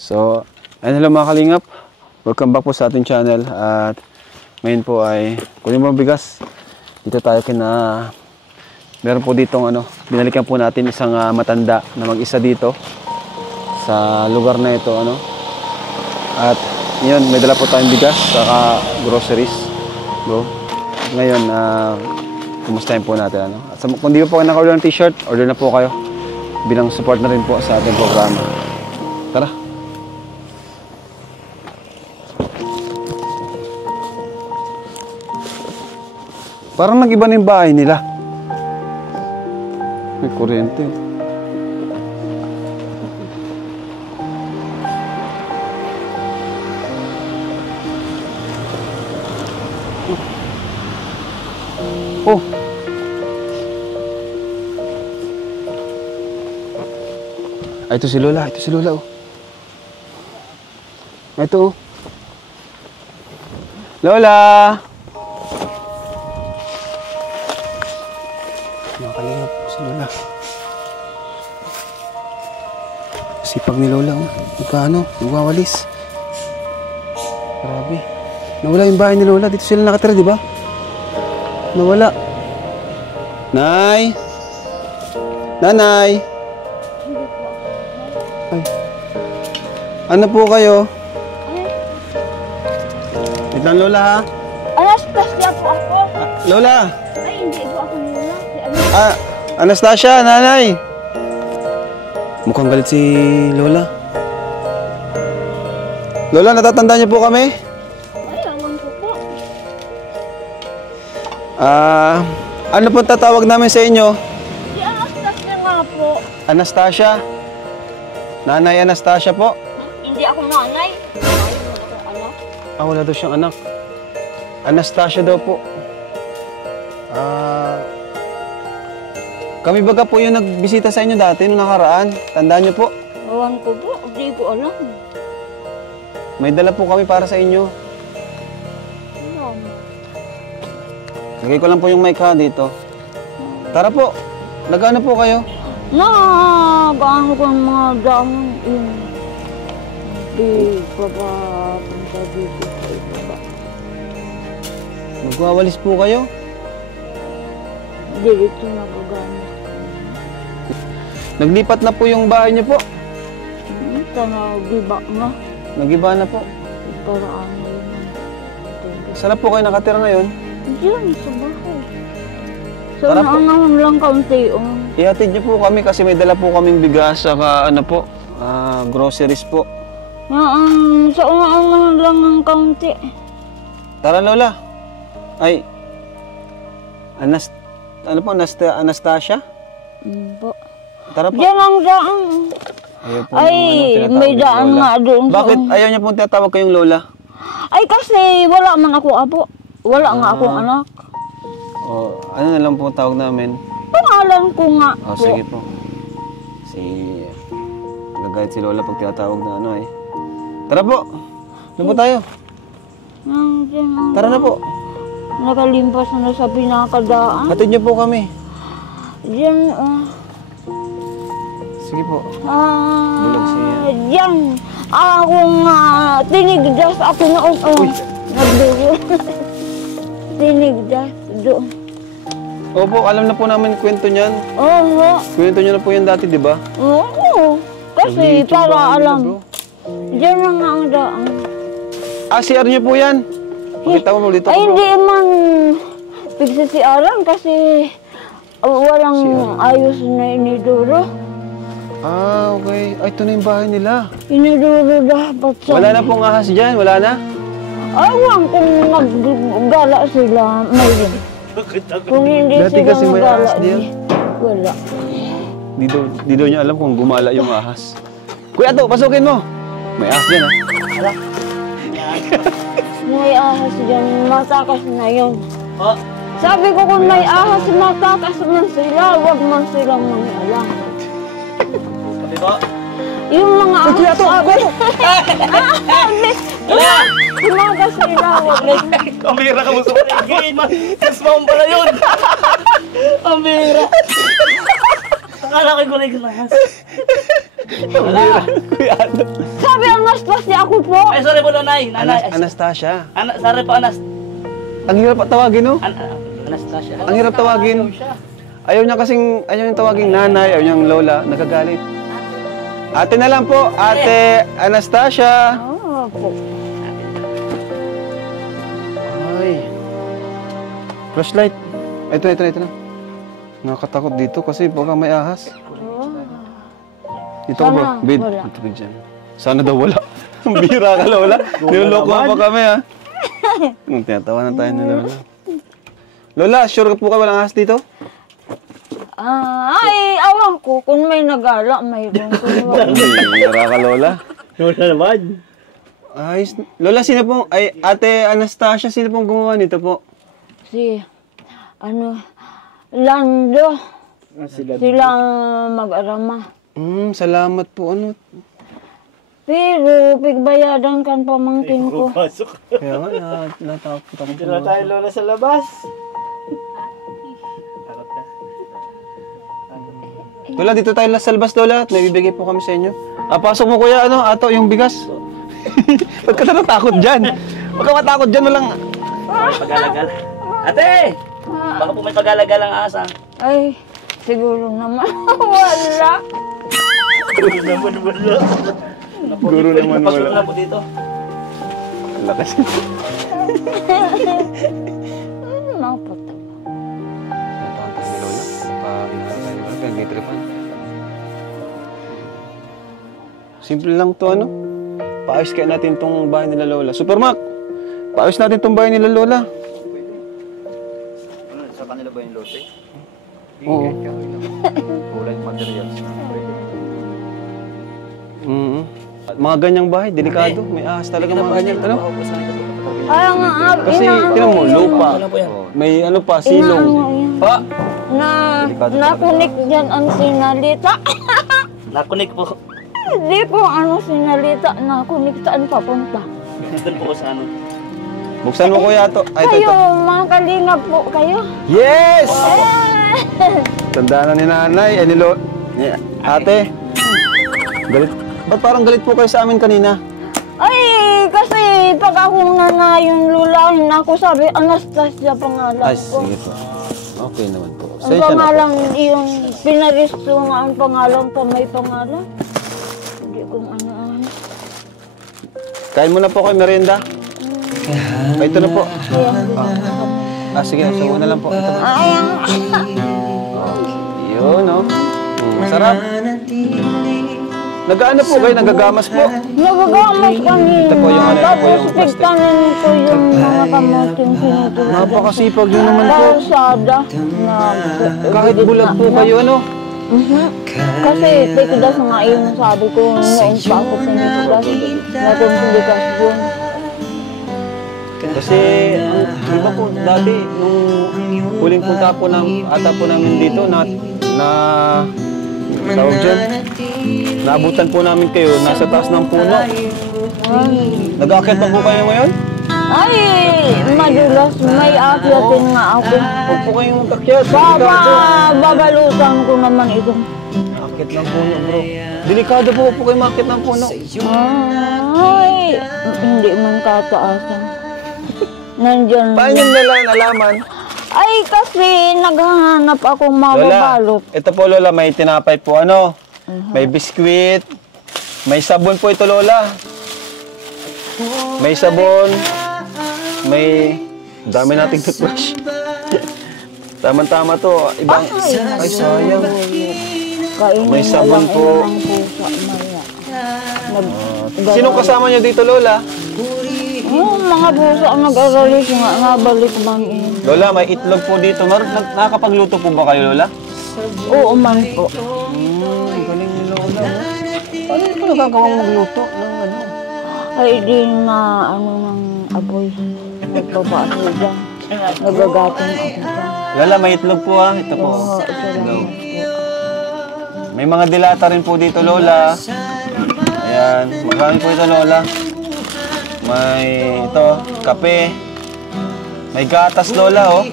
So, hello mga kalingap. Welcome back po sa ating channel. At ngayon po ay kunin mo bigas. Dito tayo meron po ditong binalikan po natin isang matanda na mag-isa dito sa lugar na ito At yun, may dala po tayong bigas saka groceries. Bro. Ngayon, kumustahin po natin At kung di po kayo naka-order ng t-shirt, order na po kayo bilang support na rin po sa ating programa. Tara. Parang nag-iba na yung bahay nila. May kuryente. Oh. Ay, ito si Lola. Ito si Lola, oh. Ito, oh. Lola! Nakalingap si Lola. Sipag ni Lola, oh. Nagwawalis. Grabe. Nawala yung bahay ni Lola. Dito sila nakatira, di ba? Nawala. Nay! Nanay! Ay. Ano po kayo? Wait lang, Lola, ha? Anastasia po ako. Lola! Ay, hindi po ako Lola. Anastasia, nanay! Mukhang galit si Lola. Lola, natatandaan niyo po kami? Ay, awan ko po. Ano po tatawag namin sa inyo? Si Anastasia nga po. Anastasia? Nanay Anastasia po? Hindi ako nanay. Ay, wala akong anak. Wala daw siyang anak. Anastasia daw po. Kami baga po yung nagbisita sa inyo dati nung nakaraan. Tandaan niyo po? Awan ko po. Hindi ko alam. May dala po kami para sa inyo. Alam. Lagay ko lang po yung mic dito. Tara po. Nag-ano po kayo? Nag-ano ko ng mga dahon. Hindi pa ba punta dito sa iba. Nagwawalis po kayo? Dito nagagamit. Naglipat na po yung bahay niyo po. Nagiba na. Nagiba na po. Paraan na yun. Saan na po kayo nakatira ngayon? Diyan, sa bahay. So, Tara po. naanahon lang kaunti. Ihatid niyo po kami kasi may dala po kaming bigas saka groceries po. Sa unahan lang ng kaunti. Tara, Lola. Ay, Anastasia? Po. Tara po. Diyan ang daan. Ayaw po Ay, tinatawag may ni daan Lola. nga doon. Bakit ayaw niya pong tinatawag kayong Lola? Ay, kasi wala man ako apo. Wala nga akong anak. Ano na lang po tawag namin? Pangalan ko nga po. Sige po. Nagagayad si Lola pag tinatawag na Tara po. Doon po tayo. Tara na po. Nakalimpas na sa pinakadaan. Hatid niyo po kami. Diyan, Sige po. Bulag siya. Diyan. Akong tinigdas ako noon. Nagdugo. Tinigdas doon. Opo, alam na po namin kwento niyan. Oo. Kwento niyo na po yan dati, di ba? Oo. Kasi para alam. Diyan na nga ang daan. CR niyo po yan. Pakita mo dito. Ay, hindi man pigsisiaran kasi walang ayos na iniduro. Okay. Ay, ito na yung bahay nila. Iniduro dapat sa... Wala na pong ahas dyan? Wala na? Awan kung naggala sila, mayroon. Kung hindi Dati sila kasi may magala, ahas diyan. wala. Di daw niya alam kung gumala yung ahas. Kuya to, pasukin mo. May ahas dyan, ha? May ahas dyan, matakas na yun. Sabi ko kung may ahas, matakas man sila, wag man silang mangialam. Yung mga ahas, sabi ko, tumagas sila, wag lang. Kamera ka mo sa paligid, man. Yes, mom pala yun. Kamera. Akala ko na yung glass. Kuya, ano? Sabi ang Anastasia ako po. Ay, sorry po, nanay. Nanay. Anastasia. Sorry po, Ang hirap tawagin, no? Anastasia. Ang hirap tawagin. Ayaw niya kasing, ayaw niyang tawagin nanay, ayaw niyang lola, nagagalit. Ate na lang po, Ate Anastasia. Oo po. Ay. Flashlight. Ito na. Nakakatakot dito kasi baka may ahas. Dito ko ba? Sana Bid. wala. Tubig dyan. Sana daw wala. Ang bira ka, Lola. Niloloko pa kami, ha? Nung tinatawanan tayo ni Lola. Lola, sure ka po kayo walang ahas dito? Ay, awan ko. Kung may nagala, mayroon ko. Bira ka, Lola. Lola naman. Ay, Lola, sino pong, ay, Ate Anastasia, sino pong gumawa nito po? Si, Lando. Silang mag-arama. Salamat po, ano. Pero, pigbayadan kan pamangkin ko. Pasok. Kaya nga, natakot ako. Dito na tayo, Lola, sa labas. Lola, dito tayo sa labas, Lola. At may bibigay po kami sa inyo. Pasok mo, kuya, ato, yung bigas. Ba't ka natatakot dyan? Huwag ka matakot dyan, walang... Pag-alagal. Ate! Baka po may pag-alagal ang asa. Ay, siguro naman. Wala. Guru naman wala. Guru naman Napasok wala. na po dito. Lakas. Napatay. Natakot tayo ni Lola. Inaharap tayo ni Lola. Pinag-nitripan. Simple lang to, ano? Paayos kaya natin tong bahay nila Lola. Supermac! Paayos natin tong bahay nila Lola. Sa kanila ba yung lote? Oo. Kulay materials. Mga ganyang bahay, delikado. May ahas talaga mga ganyan. Ano? Ay, nga, Kasi, tinan mo, lupa. May ano pa, silong. Pa! Nakunik dyan ang sinalita. Nakunik po. Hindi ko sinalita. Nakunik saan papunta. Doon po sa ano. Buksan mo kuya to. Ay, ito, Kayo, ito. mga kalingap po kayo. Yes! Tandaan na ni nanay. Ni ate. Galit. Ba't parang galit po kayo sa amin kanina? Ay, kasi pag ako na yung lulahin ako, sabi, Anastasia pangalan Ay, ko. sige po. Okay naman po. Ang Sensya na po. pangalan, yung pinaristo nga ang pangalan pa may pangalan. Hindi ko ano. Kain muna po kayo, merienda. Ito na po. Sige, sumo na lang po. Ito po. Ay, Yun, no? Masarap. Nag-ano po kayo? Nagagamas po? nagagamas kanina. Ito po yung ano, ito po Tapos yung plastic. pigtanin ko yung mga kamoting pinutulog. Napakasipag nyo naman po. Kalsada na Kahit bulag po kayo, ano? Kasi tikidas nga yun sabi ko noon pa ako tinikidas na konsilikasyon. Kasi, ang iba po, dati, nung huling punta po ata po namin dito, tawag dyan, naabutan po namin kayo, nasa taas ng puno. Nag-aakyat pa po kayo ngayon? Ay, madulas, may akyatin nga ako. Huwag po kayong mag-akyat. Babalutan ko naman ito. Aakyat ng puno, bro. Delikado po kayo maakyat ng puno. Ay, hindi man kataasan. Nandyan. Paano yung nalaman? Ay, kasi naghahanap akong mababalot. Lola, ito po Lola, may tinapay po, ano? May biskwit. May sabon po ito, Lola. May sabon. May... Dami nating toothbrush. Tama-tama to. Ibang... Ay, sayang. Kainin May na sabon lang po. ng pusa maya. Sinong kasama niyo dito, Lola? Mga pusa ang nag-aralis nga balik man yun. Lola, may itlog po dito. Nakakapagluto po ba kayo, Lola? Oo man po. Galing ni Lola. Paano po nagagawang magluto ng ano? Ay di na ng aboy. Nagpapaano dyan. Nagagatong ako dyan. Lola, may itlog po ha. Ito po. Oo, salamat po. May mga dilata rin po dito, Lola. Ayan. Marami po ito, Lola. May ito, kape. May gatas, Lola, oh.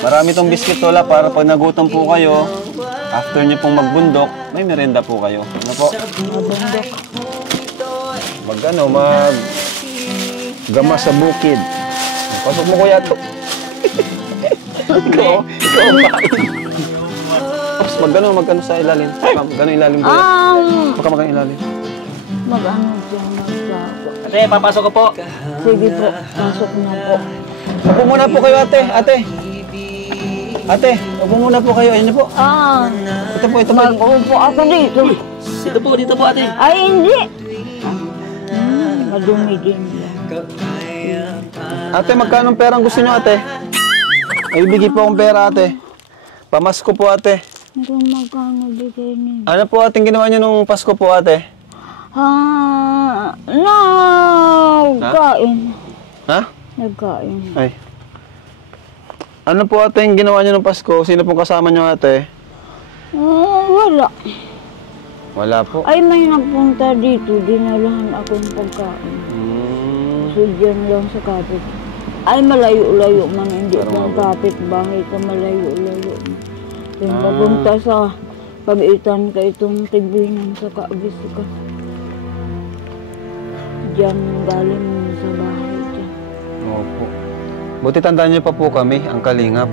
Marami tong biscuit, Lola, para pag nagutom po kayo, after nyo pong magbundok, may merenda po kayo. Ano po? gama sa bukid. Pasok mo kuya to. Ikaw tapos magano sa ilalim. Magano ilalim kuya. Magano ilalim. Mag-ano dyan, magsapo. Ate, papasok ko po. Sige po, pasok na po. Upo muna po kayo ate. Ate, upo muna po kayo. Ayun na po. Ito po. Mag-upo ako dito. Dito po ate. Ay, hindi. Madumi din yan. Ate, magkano perang gusto nyo ate? Ay, bigay po akong pera ate. Pamasko po ate. Kung magkano bigay niyo. Ano po ating ginawa nyo nung Pasko po ate? Nagkain. Ha? Nagkain. Ay. Ano po ate yung ginawa nyo nung Pasko? Sino pong kasama nyo ate? Wala. Wala po. Ay, may nagpunta dito. Dinalahan akong pagkain. So, dyan lang sa kapit. Ay, malayo-layo man. Hindi pang kapit bahay ka. Malayo-layo man. Yung papunta sa pag-itan ka itong tigbinan sa kaabis ka. Diyan galing sa bahay dyan. Opo. Buti tandaan niyo pa po kami, ang Kalingap.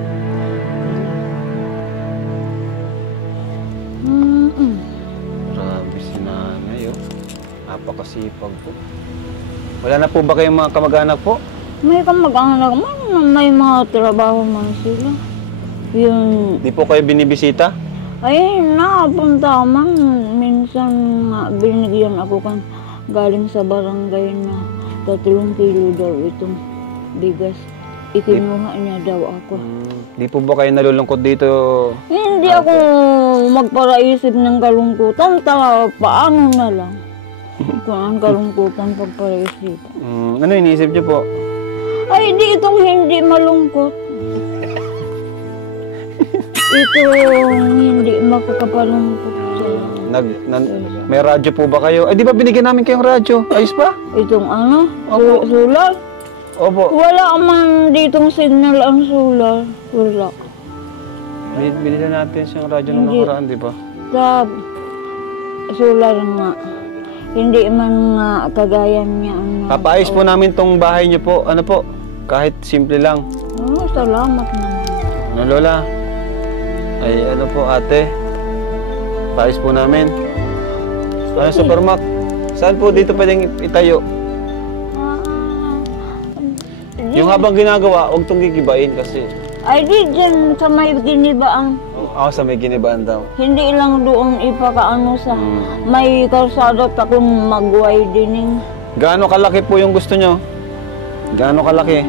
Grabe si nanay, oh. Napakasipag po. Wala na po ba kayong mga kamag-anak po? May kamag-anak man. May mga trabaho man sila. Yung... Di po kayo binibisita? Ay, nakapunta man. Minsan nga binigyan ako kan galing sa barangay na 3 kilo daw itong bigas. Ikinuha niya daw ako. Di po ba kayo nalulungkot dito? Hindi ako magparaisip ng kalungkutan. Paano na lang? Kung ang kalungkutan pagparaisip. Ano iniisip niyo po? Ay, di itong hindi malungkot. Itong hindi makakapalungkot sa'yo. May radyo po ba kayo? Ay, di ba binigyan namin kayong radyo? Ayos pa? Itong ano? Opo. Solar? Opo. Wala man ditong signal ang solar. Wala. Binili natin siyang radyo nung Hindi. nakaraan, di ba? Sa solar nga. Hindi man nga kagaya niya. Papaayos po namin tong bahay niyo po. Ano po? Kahit simple lang. Oh, salamat naman. Ano, Lola? Ay, ano po, ate? Paayos po namin. Ano, Supermac? Saan po dito pwedeng itayo? Yung habang ginagawa, huwag itong gigibain kasi... Ay, di dyan sa may ginibaan. Sa may ginibaan daw. Hindi lang doon ipakaano sa may kalsada takong mag-widening. Gaano kalaki po yung gusto nyo? Gaano kalaki?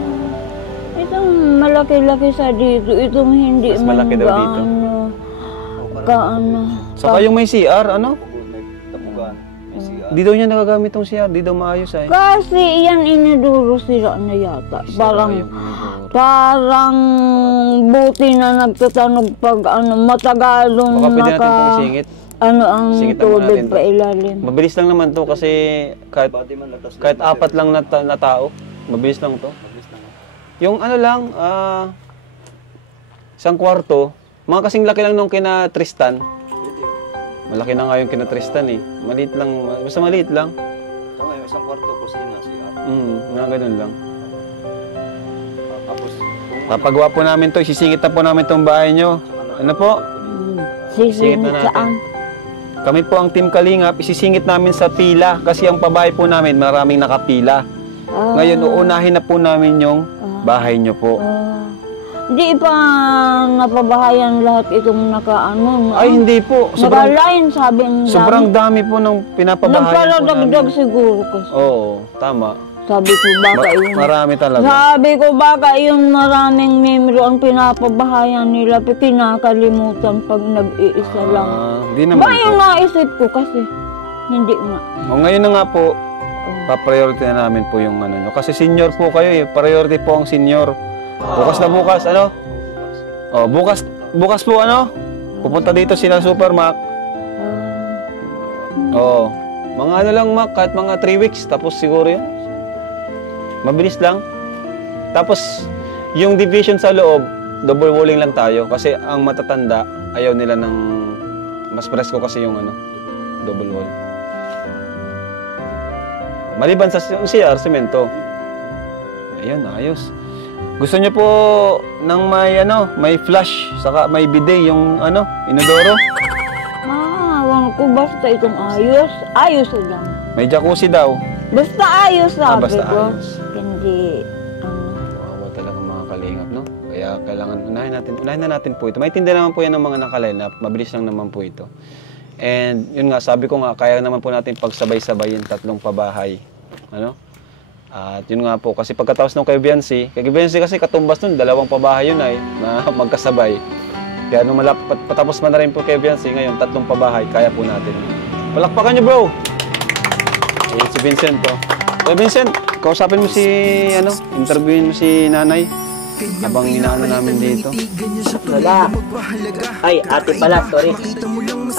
Itong malaki-laki sa dito, itong hindi Mas malaki daw dito. Kaano. Saka yung may CR, ano? Tapugan. May siya. Di daw niya nagagamit tong CR, di daw maayos ay. Kasi yan iniduro sila na yata. Parang buti na nagtatanog pag matagalong Baka pwede natin itong isingit. ang Singitan mo tubig natin to. pa ilalim. Mabilis lang naman to kasi kahit Body man latas. kahit 4 lang na tao, mabilis lang to. Yung ano lang, isang kwarto, mga kasing laki lang nung kina Tristan. Malaki na nga yung kina Tristan eh. Maliit lang, basta maliit lang. Tama yung isang kwarto, kusina, siya. Mga ganun lang. Tapos, Papagawa po namin to, isisingit na po namin tong bahay nyo. Ano po? Singit na Sisingit natin. saan? Kami po ang Team Kalingap, isisingit namin sa pila kasi ang pabahay po namin maraming nakapila. Ngayon, uunahin na po namin yung bahay nyo po. Di pa napabahayan lahat itong nakaano. Ay, hindi po. Sobrang, Nakalain sabi ng sobrang dami po ng pinapabahayan po nagparadagdag namin. siguro kasi. Oo, tama. Sabi ko baka yun. Marami talaga. Sabi ko baka yun maraming membro ang pinapabahayan nila. Kinakalimutan pag nag-iisa lang. Di naman Ba yung po. naisip ko kasi. Hindi nga. O, ngayon na nga po, pa-priority na namin po yung ano nyo. Kasi senior po kayo eh. Priority po ang senior. Bukas na bukas, ano? O, bukas po ano? Pupunta dito sila Super Mac. Oo. Mga ano lang Mac, kahit mga 3 weeks. Tapos siguro yun. Mabilis lang. Tapos, yung division sa loob, double walling lang tayo. Kasi ang matatanda, ayaw nila ng... Mas presko kasi yung ano, double wall. Maliban sa CR, semento. Ayun, ayos. Gusto niyo po ng may flush, saka may bidet yung inodoro? Wala ko basta itong ayos. Ayos lang. May jacuzzi daw. Basta ayos sabi basta ko. ayos. Hindi, Kawawa talaga mga kalingap, no? Kaya kailangan unahin na natin po ito. May tindi naman po yan ng mga nakaline up. Mabilis lang naman po ito. And yun nga, sabi ko nga, kaya naman po natin pagsabay-sabayin 3 pabahay. At yun nga po, kasi pagkatapos ng kay Biancy kasi katumbas nun, 2 pabahay yun ay na magkasabay. Kaya nung patapos man na rin po kay Biancy, ngayon 3 pabahay, kaya po natin. Palakpakan niyo, bro! Ayan si Vincent po. So Vincent, kausapin mo si, interviewin mo si nanay. Habang inaano namin dito. Wala. Ay, ate pala, sorry.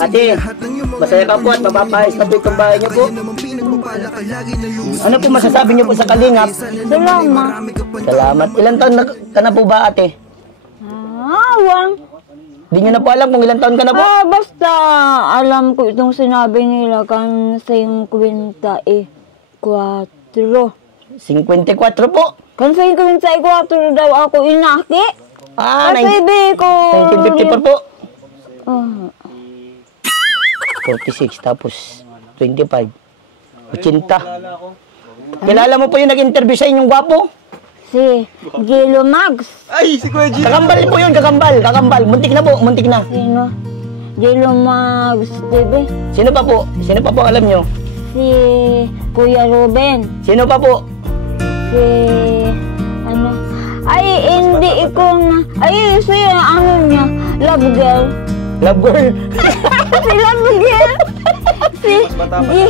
Ate, masaya ka po at mapapayos na po itong bahay niyo po. Ano po masasabi niyo po sa Kalingap? Salamat. Salamat. Ilan taon ka na po ba, ate? Wang. Di niyo na po alam kung ilan taon ka na po? Basta alam ko itong sinabi nila kan 54. 54 po. Kan 54 daw ako inaki. Kasi ko... 1954 po. 46 tapos 25. 80. Kilala mo po yung nag-interview sa inyong gwapo? Si Gilo Mags. Ay, si Kuya G! Kakambal po yun, kakambal. Muntik na po, muntik na. Sino? Gilo Mags, TV. Sino pa po? Sino pa po alam nyo? Si Kuya Ruben. Sino pa po? Si... Ay, hindi ko na... Ay, siya, niya? Love girl. Love girl. Si Love girl.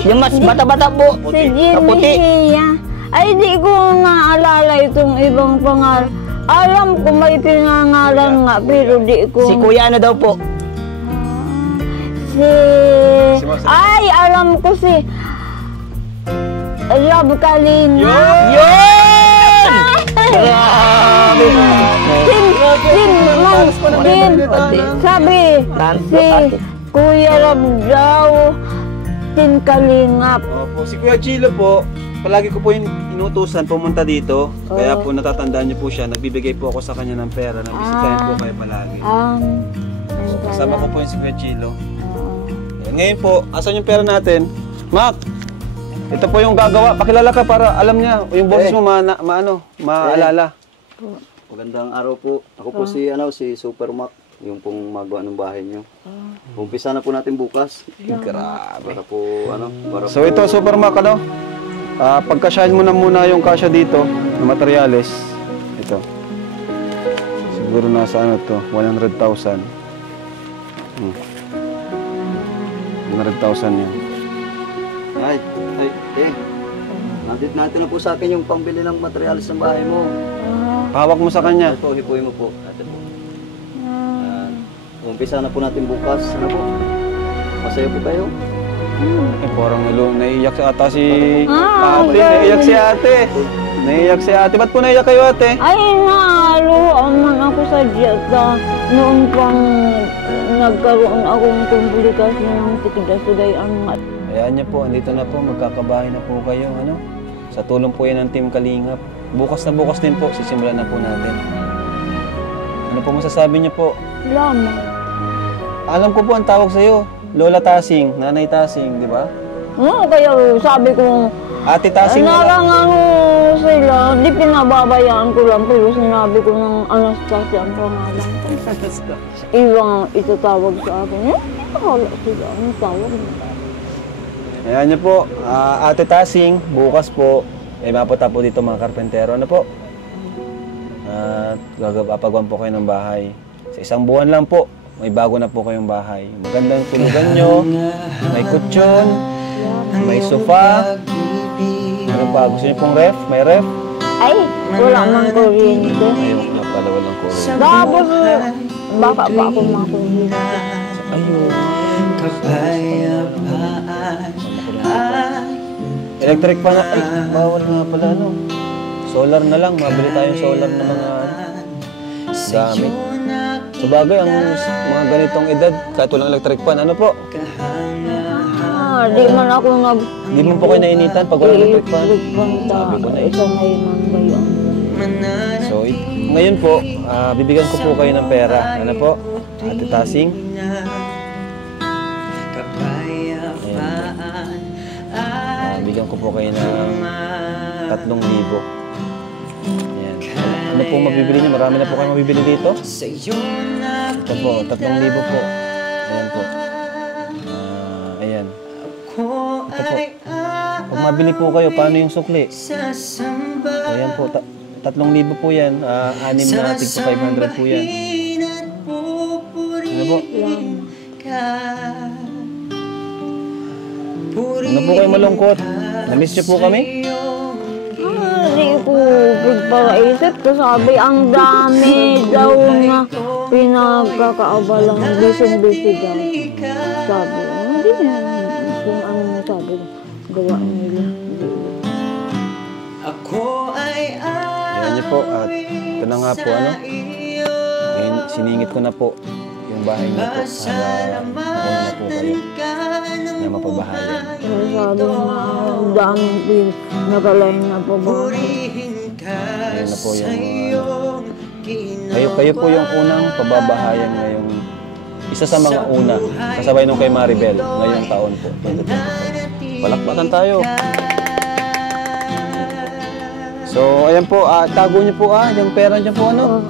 Yung mas bata-bata po. Si Kaputi. Ginny. Ay, di ko naalala itong ibang pangalan. Alam ko may pinangalan nga, pero di ko... Si Kuya ano daw po? Ay, alam ko si... Love Kalina. Yun! Sabi, si Kuya Love daw, Tin Kalingap. Opo, si Kuya Chilo po, palagi ko po yung inutusan pumunta dito. Kaya po natatandaan niyo po siya, nagbibigay po ako sa kanya ng pera, nabisitahin po kayo palagi. Kasama ko po yung si Kuya Chilo. Ngayon po, asan yung pera natin? Mac, ito po yung gagawa. Pakilala ka para alam niya, yung boses mo maalala. Magandang araw po. Ako po si Super Mac, yung pong magawa ng bahay niyo. Umpisa na po natin bukas. Grabe. Para po So ito, Super Mac, pagkasyahin mo na muna yung kasya dito na materyales. Ito. Siguro nasa 100,000. 100,000 yun. Nandit natin na po sa akin yung pambili ng materialis ng bahay mo. Hawak mo sa kanya. Ito, hipuin mo po. Ate po. Umpisa na po natin bukas. Ano po? Masaya po kayo? Parang naiiyak si ata si ate. Naiiyak si ate. Naiiyak si ate. Ba't po naiiyak kayo, ate? Ay, naluhaan man ako sa diyata. Noon pang nagkaroon akong komplikasyon ng tikda-suday ang mat. Hayaan niyo po, andito na po. Magkakabahay na po kayo. Sa tulong po yan ng Team Kalingap. Bukas na bukas din po. Sisimulan na po natin. Ano po masasabi niyo po? Salamat. Alam ko po ang tawag sa'yo. Lola Tasing, Nanay Tasing, di ba? Kaya sabi ko, Ate Tasing na lang. nalang sila, di pinababayaan ko lang, pero sinabi ko ng Anastasia ang pangalan. Iwang itatawag sa akin. Wala sila, ang tawag nila. Ayan niyo po, Ate Tasing, bukas po, may mapunta po dito mga karpentero. Ano po? At gagapagawan po kayo ng bahay. Sa 1 buwan lang po, may bago na po kayong bahay. Magandang tulugan nyo, may kutsyon, may sofa. Ano pa? Gusto niyo pong ref? May ref? Ay, wala mang kuryente. Ayun na pala, walang kuryente. Tapos, baka pa ako makuryente. Ayun. Electric pa na. Ay, bawal nga pala, solar na lang. Mabili tayong solar na mga gamit. Sabagay, ang mga ganitong edad, kahit walang electric pan, ano po? di man ako nag... Hindi mo po kayo nainitan pag wala electric fan? Sabi ko na isa na yun ang gayon. So, ngayon po, bibigyan ko po kayo ng pera. Ano po? Ate Tasing. Bigyan ko po kayo ng 3,000. Ayan. Ano po mabibili niyo? Marami na po kayo mabibili dito. Ito po, 3,000 po. Ayan po. Ayan. Ito po. Pag mabili po kayo, paano yung sukli? Ayan po, 3,000 po yan. 6 na tig po 500 po yan. Ano po? Ano po kayo malungkot? Namiss niyo po kami? Hindi ko pagparaisip ko. Sabi, ang dami daw na pinagkakaabalang busy-busy daw. Sabi, hindi na. Kung ano na sabi, gawa nila. Ayan niyo po. At ito na nga po, ano? Ngayon, siningit ko na po yung bahay niyo po. Para makuha na po kayo na mapabahayan. Sabi na, ang daming nakalay na po ba? Ayan na po yung kayo po yung unang pababahayan ngayong isa sa mga una kasabay nung kay Maribel ngayong taon po. Palakpakan tayo. So ayan po, tago niyo po yung pera niyo po ano.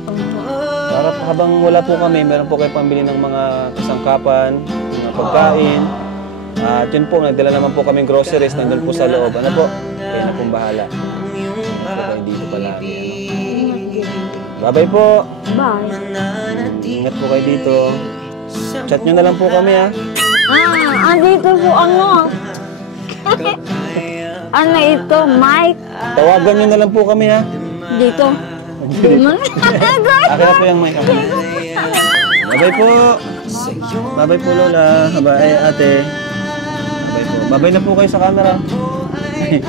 Para habang wala po kami, meron po kayo pambili ng mga kasangkapan, mga pagkain. At yun po, nagdala naman po kaming groceries, nandun po sa loob. Ano po? Kayo na pong bahala. Ito po, hindi po palagi. Ano? Bye-bye po. Bye. Ingat po kayo dito. Chat nyo na lang po kami, ha? Andito po ano? Ano ito? Mike? Tawagan nyo na lang po kami, ha? Dito? Di man. Akin na po yung mic. Bye-bye po. Bye-bye po, Lola. Bye, ate. Bye po. Bye-bye na po kayo sa camera. Sige,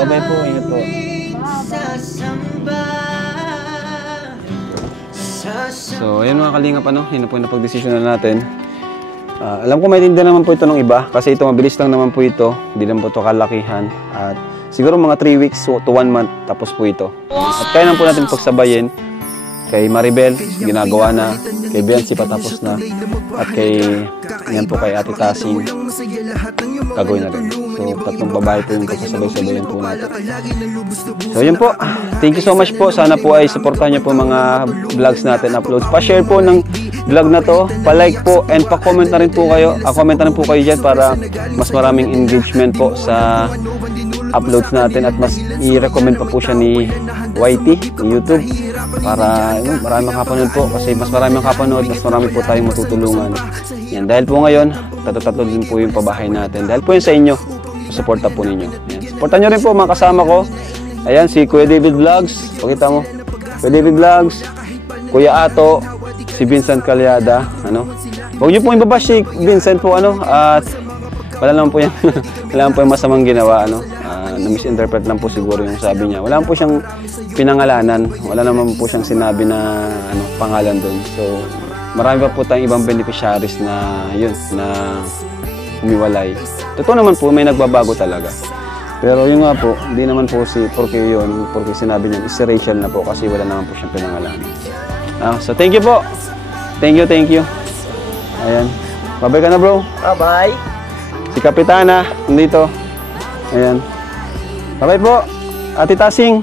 bye-bye po. Ingat po. So, ayun mga kalingap, ano? Yun na po yung napag-desisyon na natin. Alam ko may tinda naman po ito ng iba. Kasi ito, mabilis lang naman po ito. Hindi lang po ito kalakihan. At siguro mga 3 weeks to 1 month tapos po ito. At kaya naman po natin pagsabayin. Kay Maribel, ginagawa na. Kay Biancy, patapos na. At yan po kay Ate Tasing, gagawin na rin. So, 3 babae po yung pagsasabay-sabayan po natin. So, yun po. Thank you so much po. Sana po ay supportahan niyo po mga vlogs natin, uploads. Pa-share po ng vlog na to. Pa-like po and pa-comment na rin po kayo. Comment na rin po kayo dyan para mas maraming engagement po sa uploads natin at mas i-recommend pa po siya ni YT, ni YouTube, para marami makapanood po kasi mas marami makapanood, mas marami po tayong matutulungan. Yan, dahil po ngayon, tatlo din po yung pabahay natin. Dahil po yun sa inyo, suporta po ninyo. Yan. Supportan nyo rin po mga kasama ko. Ayan, si Kuya David Vlogs. Pakita mo. Kuya David Vlogs, Kuya Ato, si Vincent Calyada. Ano? Huwag nyo po ibabash si Vincent po, ano, at wala naman po yan. Wala naman po yung masamang ginawa, ano. Na-misinterpret lang po siguro yung sabi niya. Wala naman po siyang pinangalanan. Wala naman po siyang sinabi na pangalan doon. So, marami pa po tayong ibang beneficiaries na yun, na umiwalay. Totoo naman po, may nagbabago talaga. Pero yun nga po, hindi naman po porque sinabi niya, si Rachel na po kasi wala naman po siyang pinangalanan. So, thank you po. Thank you. Ayan. Bye-bye ka na, bro. Bye-bye. Si Kapitana, nandito. Ayan. Bye-bye po, Ate Tasing.